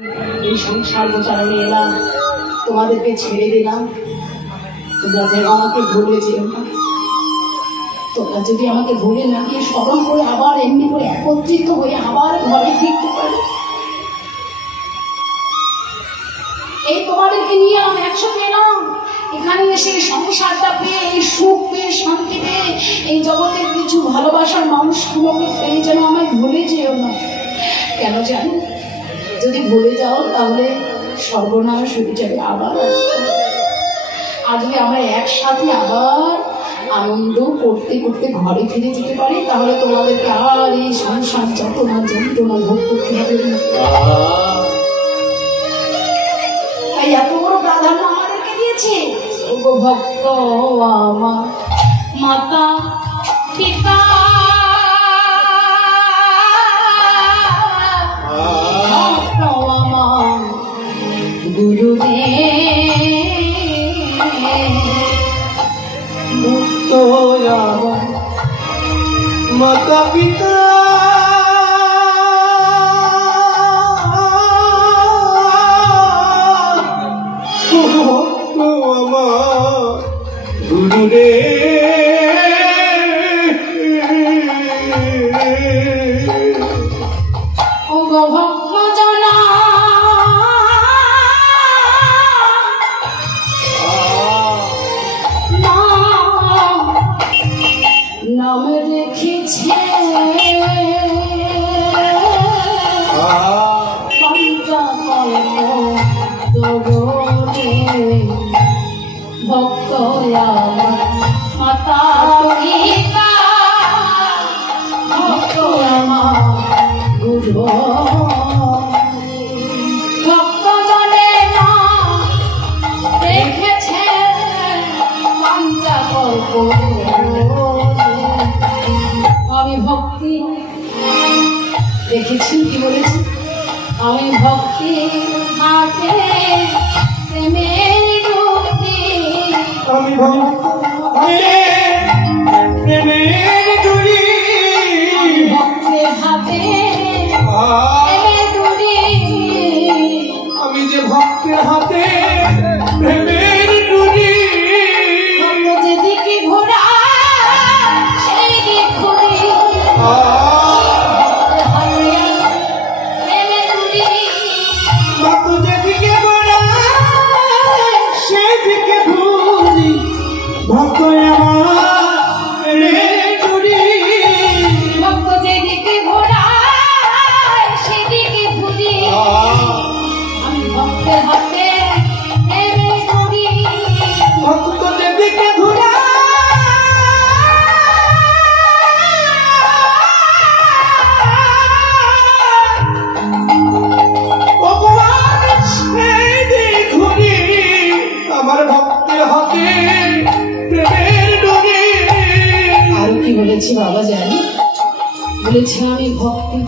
এই সংসার গোচারণে এলাম, তোমাদেরকে ছেড়ে দিলাম, তোমরা যেন আমাকে ভুলে যেও না। তোমরা যদি আমাকে ভুলে না গিয়ে স্মরণ করে আবার এমনি করে একত্রিত হয়ে আবার ঘরে ফিরতে পারো, এই তোমাদেরকে নিয়ে আমি একসাথে এলাম, এখানে এসে সংসারটা পেয়ে, এই সুখ পেয়ে, শান্তি পেয়ে, এই জগতের কিছু ভালোবাসার মানুষগুলোকে পেয়ে যেন আমায় ভুলে যেও না। কেন জানো? যদি ভুলে যাও তাহলে সর্বনাশ হয়ে যাবে, আবার আর যদি আমরা একসাথে আবার আনন্দ করতে করতে ঘরে ফিরে যেতে পারি, তাহলে তোমাদেরকে আর এই সংসার যন্ত্রণা ভোগ করতে হবে না। তাই এত বড় প্রাধান্য আমাদেরকে দিয়েছে। ওগো ভক্ত আমার মাতা পিতা, ভক্ত আমার গুরুদেব, মুক্ত আমার মাতা পিতা, গুরু রে ওগো ভক্ত জনা নাম রেখেছে ভক্ত আমার মাতা পিতা, ভক্ত আমার গুরু, ভক্ত জনে না রেখেছে পাঞ্চা কল্প। আমি ভক্তি দেখেছি, কি বলেছি? আমি ভক্তি হাতে প্রেমের ডুবি, আমি প্রেমের ডুরি, ভক্তের হাতে প্রেমের ডুবি, আমি যে ভক্তের হাতে প্রেমের ডুরি, যেদিকে ঘোরা সেই দিক ঘুরি, ভক্ত যেদিকে ঘোরায় সেদিকে ঘুরি, ভক্ত আমার প্রেমের ডুরি, ভক্ত যেদিকে ঘোরায় সেদিকে ঘুরি, আমি ভক্তের হাতে প্রেমের ডুবি, ভক্ত যেদিকে ঘোরায় আমার ভক্তের হাতে প্রেমের ডুরি। আর কি বলেছি বাবা জানি? বলেছি আমি ভক্তি